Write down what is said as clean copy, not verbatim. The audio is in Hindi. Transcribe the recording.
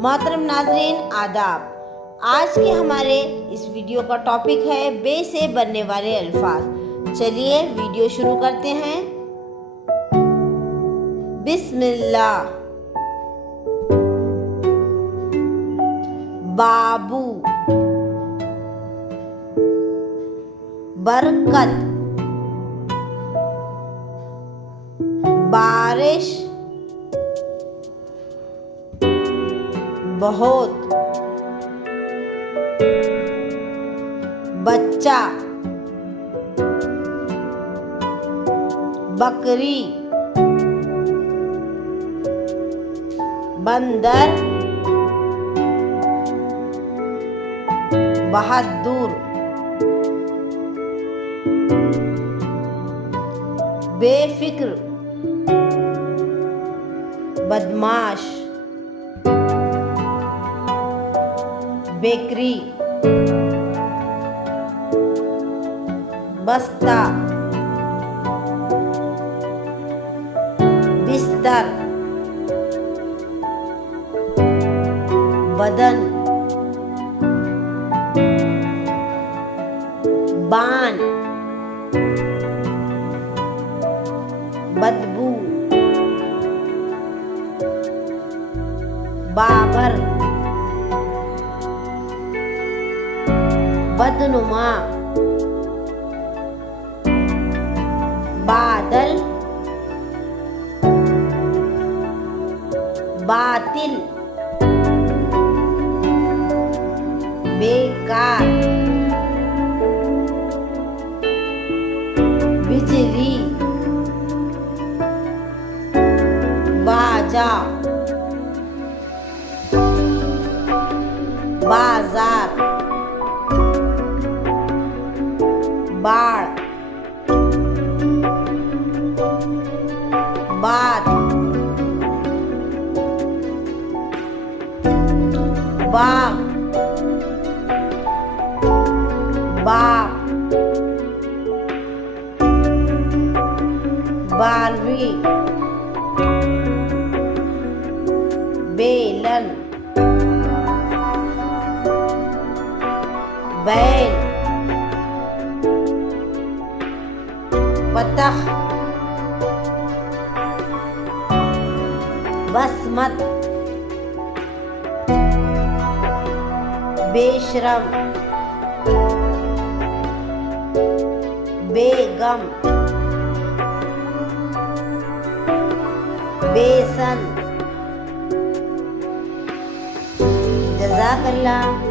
मोहतरम नाज़रीन आदाब। आज के हमारे इस वीडियो का टॉपिक है बे से बनने वाले अल्फाज। चलिए वीडियो शुरू करते हैं। बिस्मिल्लाह। बाबू, बरकत, बारिश, बहुत, बच्चा, बकरी, बंदर, बहादुर, बेफिक्र, बदमाश, बेकरी, बस्ता, बिस्तर, बदन, बान, बदबू, बाबर, बदनुमा, बादल, बातिल, बेकार, बिजली, बाजा, बाजार, बाढ़, बात, बाग, बाप, बारहवीं, बेलन, बैल, बतख, बसमत, बेशरम, बेगम, बेसन। जज़ाकल्लाह।